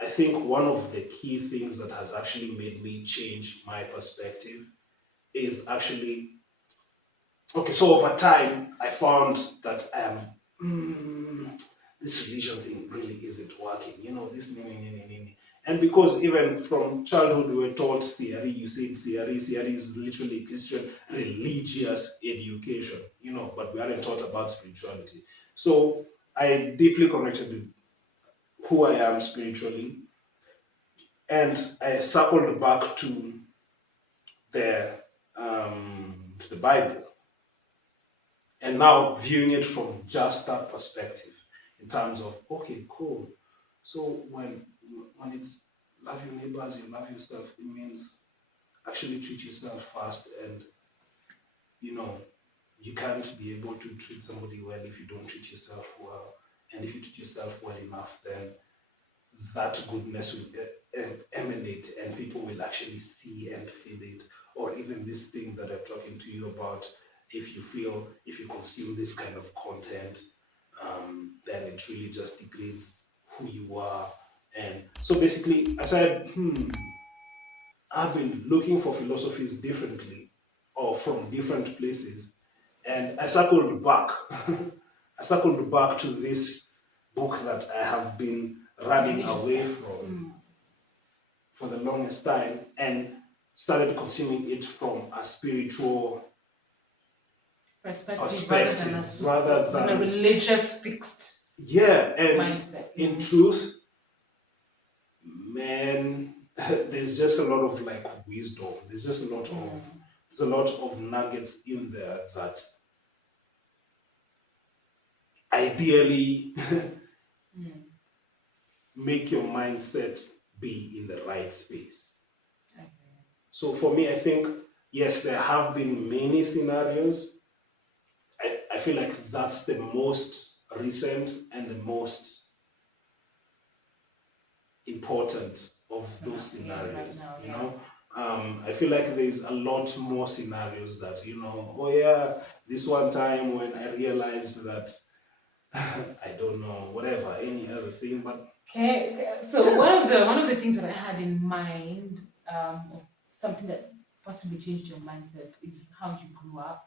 I think one of the key things that has actually made me change my perspective is actually, okay, so over time, I found that this religion thing really isn't working. This. And because even from childhood we were taught theory, you said theory is literally Christian religious education, but we aren't taught about spirituality. So I deeply connected with who I am spiritually, and I circled back to the Bible, and now viewing it from just that perspective, in terms of, okay, cool. So when it's love your neighbor as you love yourself, it means actually treat yourself first, and you can't be able to treat somebody well if you don't treat yourself well, and if you treat yourself well enough, then that goodness will emanate, and people will actually see and feel it. Or even this thing that I'm talking to you about, if you consume this kind of content, then it really just degrades who you are. And so basically, I said, I've been looking for philosophies differently, or from different places, and I circled back. I circled back to this book that I have been running away from for the longest time, and started consuming it from a spiritual perspective rather than a religious fixed and mindset. In truth, man, there's just a lot of wisdom. There's a lot of nuggets in there that ideally make your mindset be in the right space. Okay. So for me, I think, yes, there have been many scenarios. I feel like that's the most recent and the most important of those Yeah, right scenarios. now, You yeah. know, I feel like there's a lot more scenarios that, you know, oh yeah, this one time when I realized that I don't know, whatever, any other thing, but Okay, so one of the things that I had in mind, of something that possibly changed your mindset, is how you grew up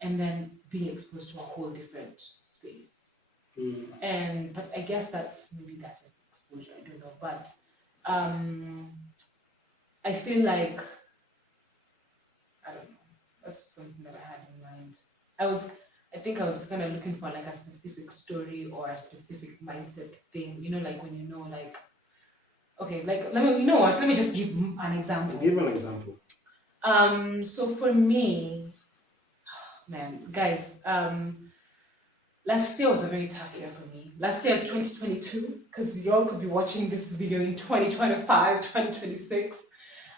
and then being exposed to a whole different space. mm, But I guess that's just exposure. I don't know, but um, I feel like I don't know. That's something that I had in mind. I was, I think I was kind of looking for like a specific story or a specific mindset thing. You know, like when you know, like okay, like let me, you know what? Let me just give an example. give an example. So for me, man, guys, last year was a very tough year for me. Last year is 2022, because y'all could be watching this video in 2025, 2026.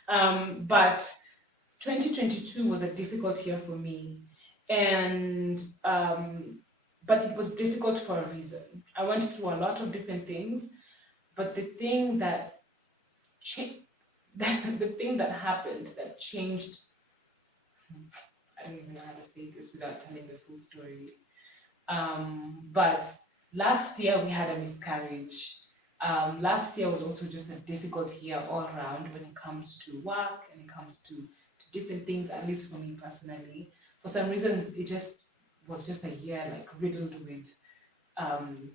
But 2022 was a difficult year for me, and but it was difficult for a reason. I went through a lot of different things, but the thing that cha- the thing that happened that changed, I don't even know how to say this without telling the full story. But last year we had a miscarriage. Last year was also just a difficult year all around when it comes to work and it comes to different things, at least for me personally. For some reason, it just was just a year like riddled with um,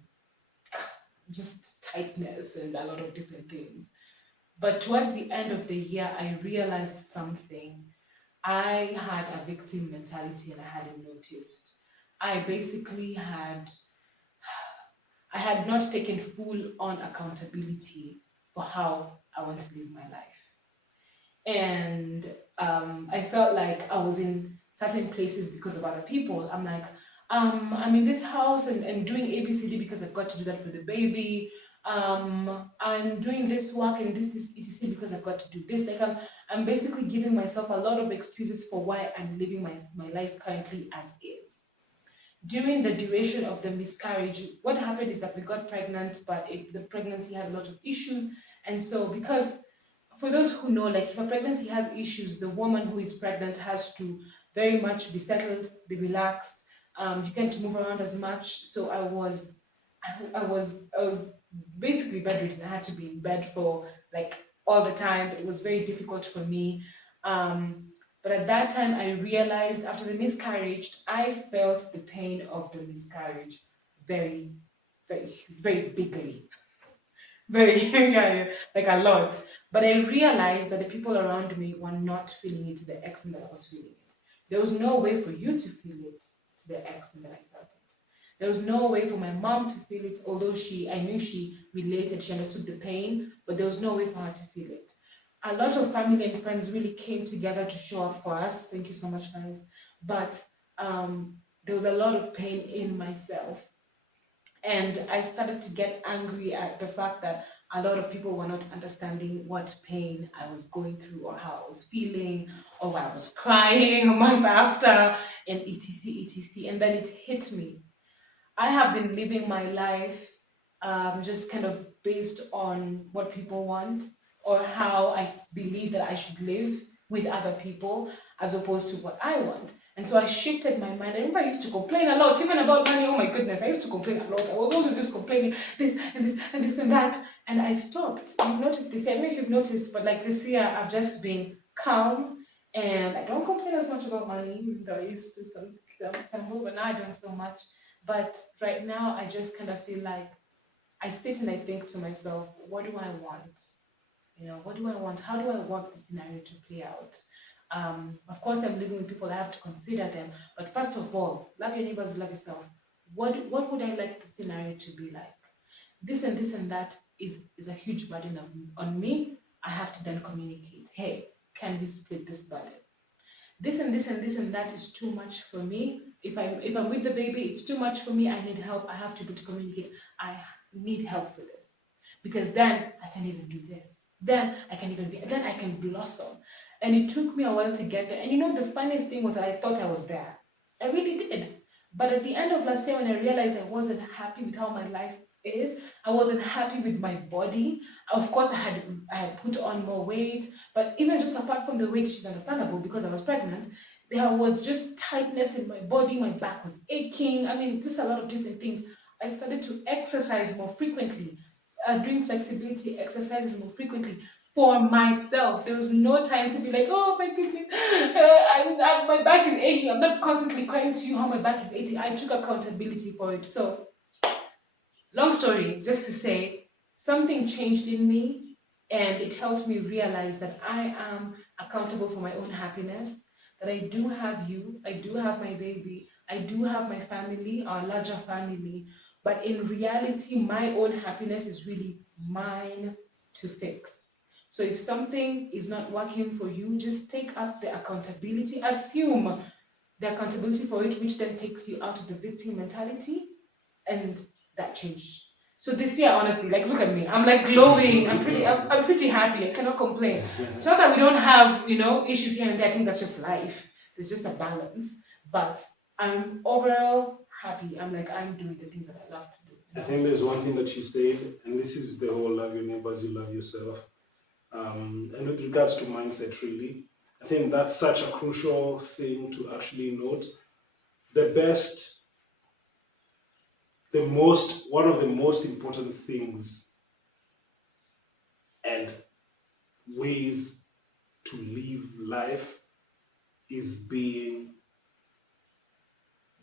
just tightness and a lot of different things. But towards the end of the year, I realized something. I had a victim mentality and I hadn't noticed. I basically had not taken full on accountability for how I want to live my life. And I felt like I was in certain places because of other people. I'm like, I'm in this house and doing ABCD because I've got to do that for the baby. I'm doing this work and this etc because I've got to do this. Like I'm basically giving myself a lot of excuses for why I'm living my life currently as is. During the duration of the miscarriage, what happened is that we got pregnant, but the pregnancy had a lot of issues. And so, because for those who know, like if a pregnancy has issues, the woman who is pregnant has to very much be settled, be relaxed. You can't move around as much. So I was basically bedridden. I had to be in bed for like all the time. But it was very difficult for me. Um, but at that time, I realized after the miscarriage, I felt the pain of the miscarriage very, very, very bigly, very yeah, like a lot. But I realized that the people around me were not feeling it to the extent that I was feeling it. There was no way for you to feel it to the extent that I felt it. There was no way for my mom to feel it, although I knew she related, she understood the pain, but there was no way for her to feel it. A lot of family and friends really came together to show up for us. Thank you so much, guys. But there was a lot of pain in myself, and I started to get angry at the fact that a lot of people were not understanding what pain I was going through or how I was feeling or why I was crying a month after and etc etc. And then it hit me. I have been living my life just kind of based on what people want or how I believe that I should live with other people as opposed to what I want. And so I shifted my mind. I remember I used to complain a lot, even about money. Oh my goodness, I used to complain a lot. I was always just complaining this and this and this and that. And I stopped. You've noticed this year. I don't know if you've noticed, but like this year, I've just been calm and I don't complain as much about money, even though I used to some time ago, but now I don't so much. But right now, I just kind of feel like I sit and I think to myself, what do I want? You know, what do I want? How do I want the scenario to play out? Of course, I'm living with people. I have to consider them. But first of all, love your neighbors, love yourself. What would I like the scenario to be like? This and that is a huge burden on me. I have to then communicate. Hey, can we split this burden? This and this and this and that is too much for me. If I'm with the baby, it's too much for me. I need help. I have to be able to communicate. I need help for this because then I can even do this. Then I can even be. Then I can blossom. And it took me a while to get there. And you know, the funniest thing was that I thought I was there. I really did. But at the end of last year, when I realized I wasn't happy with how my life is. I wasn't happy with my body. Of course, I had put on more weight, but even just apart from the weight, which is understandable because I was pregnant, there was just tightness in my body. My back was aching. I mean, just a lot of different things. I started to exercise more frequently, doing flexibility exercises more frequently for myself. There was no time to be like, oh my goodness, my back is aching. I'm not constantly crying to you how my back is aching. I took accountability for it. So, long story, just to say, something changed in me and it helped me realize that I am accountable for my own happiness, that I do have you, I do have my baby, I do have my family, our larger family, but in reality, my own happiness is really mine to fix. So if something is not working for you, just take up the accountability, assume the accountability for it, which then takes you out of the victim mentality, and that changed. So this year, honestly, like look at me, I'm like glowing. I'm pretty happy. I cannot complain. It's not that we don't have, issues here and there. I think that's just life. There's just a balance. But I'm overall happy. I'm like I'm doing the things that I love to do. I think there's one thing that you said, and this is the whole love your neighbors, you love yourself. And with regards to mindset, really, I think that's such a crucial thing to actually note. One of the most important things and ways to live life is being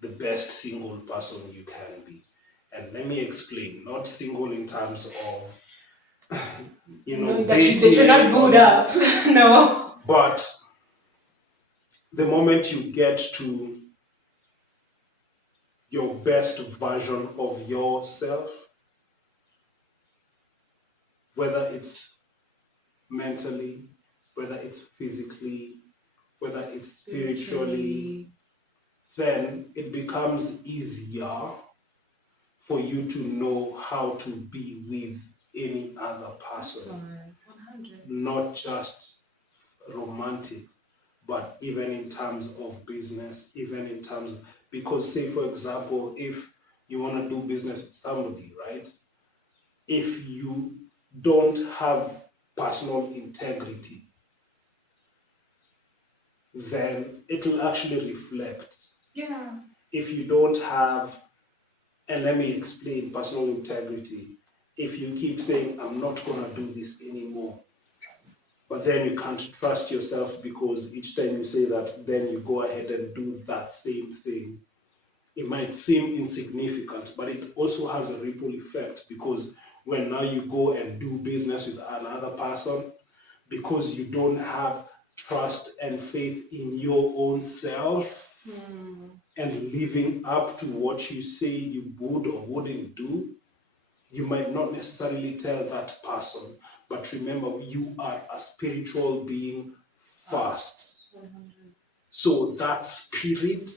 the best single person you can be. And let me explain, not single in terms of, That dating, you're not good up. No. but the moment you get to your best version of yourself, whether it's mentally, whether it's physically, whether it's spiritually, then it becomes easier for you to know how to be with any other person. 100. Not just romantic, but even in terms of business, because say for example, if you want to do business with somebody, right? If you don't have personal integrity, then it will actually reflect. Yeah. If you don't have, and let me explain personal integrity, if you keep saying, I'm not going to do this anymore, but then you can't trust yourself because each time you say that, then you go ahead and do that same thing. It might seem insignificant, but it also has a ripple effect because when now you go and do business with another person, because you don't have trust and faith in your own self and living up to what you say you would or wouldn't do, you might not necessarily tell that person. But remember, you are a spiritual being first. 100. So that spirit,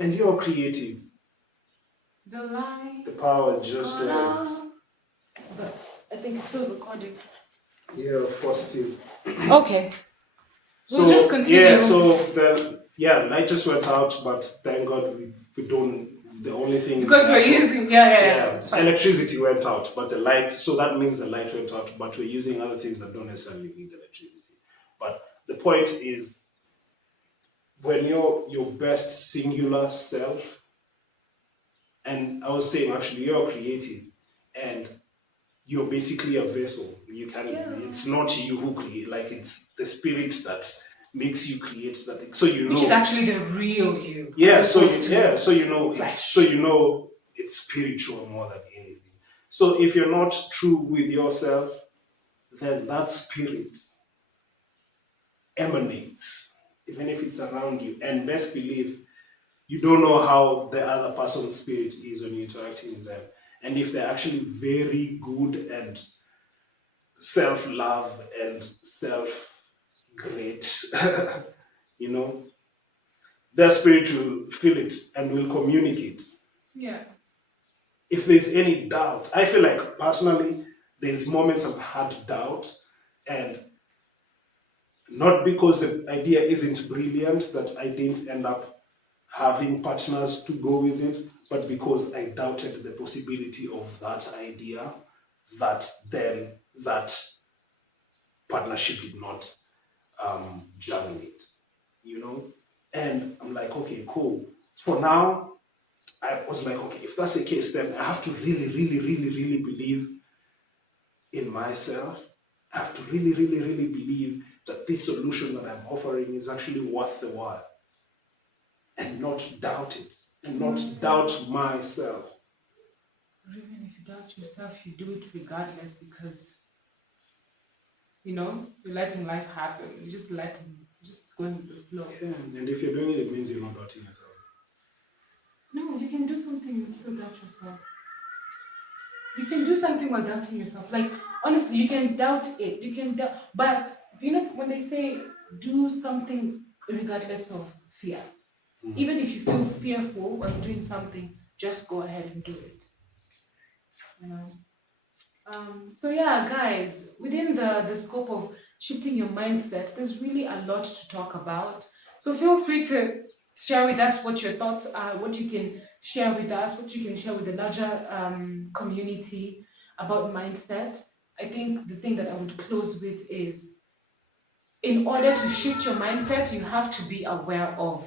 and you're creative. The light. The power just went. But I think it's still recording. Yeah, of course it is. Okay. We'll just continue. Yeah, so then, light just went out, but thank God we don't. The only thing because we're using it's fine. Electricity went out, but the light. So that means the light went out, but we're using other things that don't necessarily need electricity. But the point is, when you're your best singular self, and I was saying actually you're creative, and you're basically a vessel. You can. It's not you who create. Like it's the spirit that makes you create that thing. So which is actually the real you. Yeah. So you know it's spiritual more than anything. So if you're not true with yourself, then that spirit emanates, even if it's around you. And best believe, you don't know how the other person's spirit is when you're interacting with them. And if they're actually very good and self-love and self-great, their spirit will feel it and will communicate. Yeah. If there's any doubt, I feel like personally, there's moments I've had doubt, and not because the idea isn't brilliant that I didn't end up having partners to go with it, but because I doubted the possibility of that idea, that then that partnership did not germinate, you know? And I'm like, okay, cool. For now, I was like, okay, if that's the case, then I have to really, really, really, really believe in myself. I have to really, really, really believe that this solution that I'm offering is actually worth the while, and not doubt it, and not doubt myself. Or even if you doubt yourself, you do it regardless because, you know, you're letting life happen. You just just going with the flow. Yeah, and if you're doing it, it means you're not doubting yourself. No, you can do something and still doubt yourself. You can do something while doubting yourself. Like, honestly, you can doubt it. You can doubt, but you know, when they say do something regardless of fear, even if you feel fearful while doing something, just go ahead and do it. You know. So yeah, guys, within the scope of shifting your mindset, there's really a lot to talk about. So feel free to share with us what your thoughts are, what you can share with us, what you can share with the larger community about mindset. I think the thing that I would close with is, in order to shift your mindset, you have to be aware of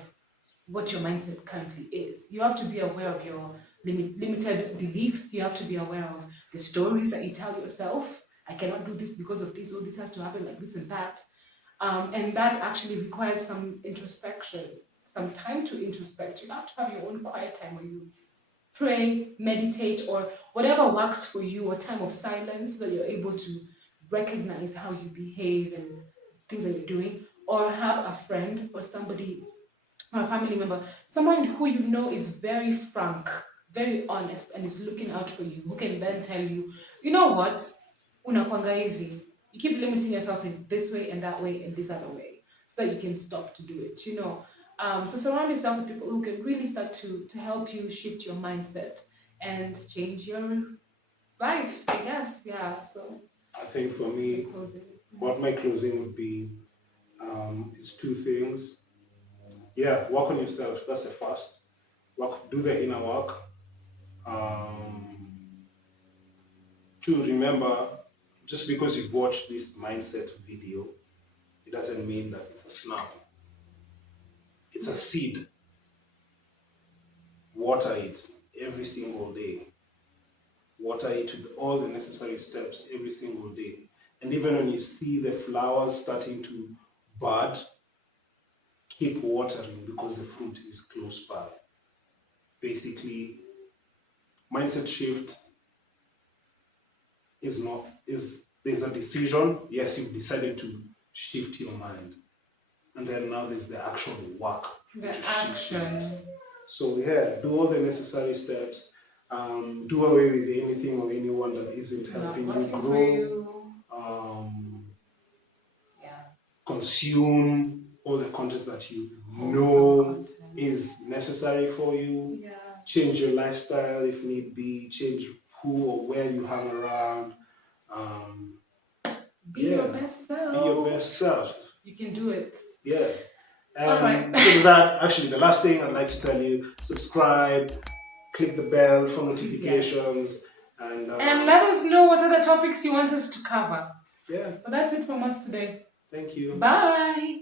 what your mindset currently is. You have to be aware of your limited beliefs. You have to be aware of the stories that you tell yourself. I cannot do this because of this, or this has to happen like this and that. And that actually requires some introspection, some time to introspect. You have to have your own quiet time where you pray, meditate, or whatever works for you, or time of silence, so that you're able to recognize how you behave and things that you're doing, or have a friend or somebody or a family member, someone who you know is very frank, very honest, and is looking out for you, who can then tell you, you know what, unakwanga hivi. You keep limiting yourself in this way and that way and this other way, so that you can stop to do it. You know, so surround yourself with people who can really start to help you shift your mindset and change your life. I guess, yeah. So I think for me, what my closing would be is two things. Yeah, work on yourself. That's the first. Do the inner work. To remember, just because you've watched this mindset video, it doesn't mean that it's a snap. It's a seed. Water it every single day. Water it with all the necessary steps every single day. And even when you see the flowers starting to bud, keep watering because the fruit is close by. Basically, mindset shift there's a decision. Yes, you've decided to shift your mind. And then now there's the actual work. The action. So yeah, do all the necessary steps. Do away with anything or anyone that isn't helping you grow. Consume all the content that you know is necessary for you. Yeah. Change your lifestyle if need be. Change who or where you hang around. Be your best self. Be your best self. You can do it. Yeah. All right. With that, actually, the last thing I'd like to tell you: subscribe, click the bell for notifications, and let us know what other topics you want us to cover. Yeah. But that's it from us today. Thank you. Bye.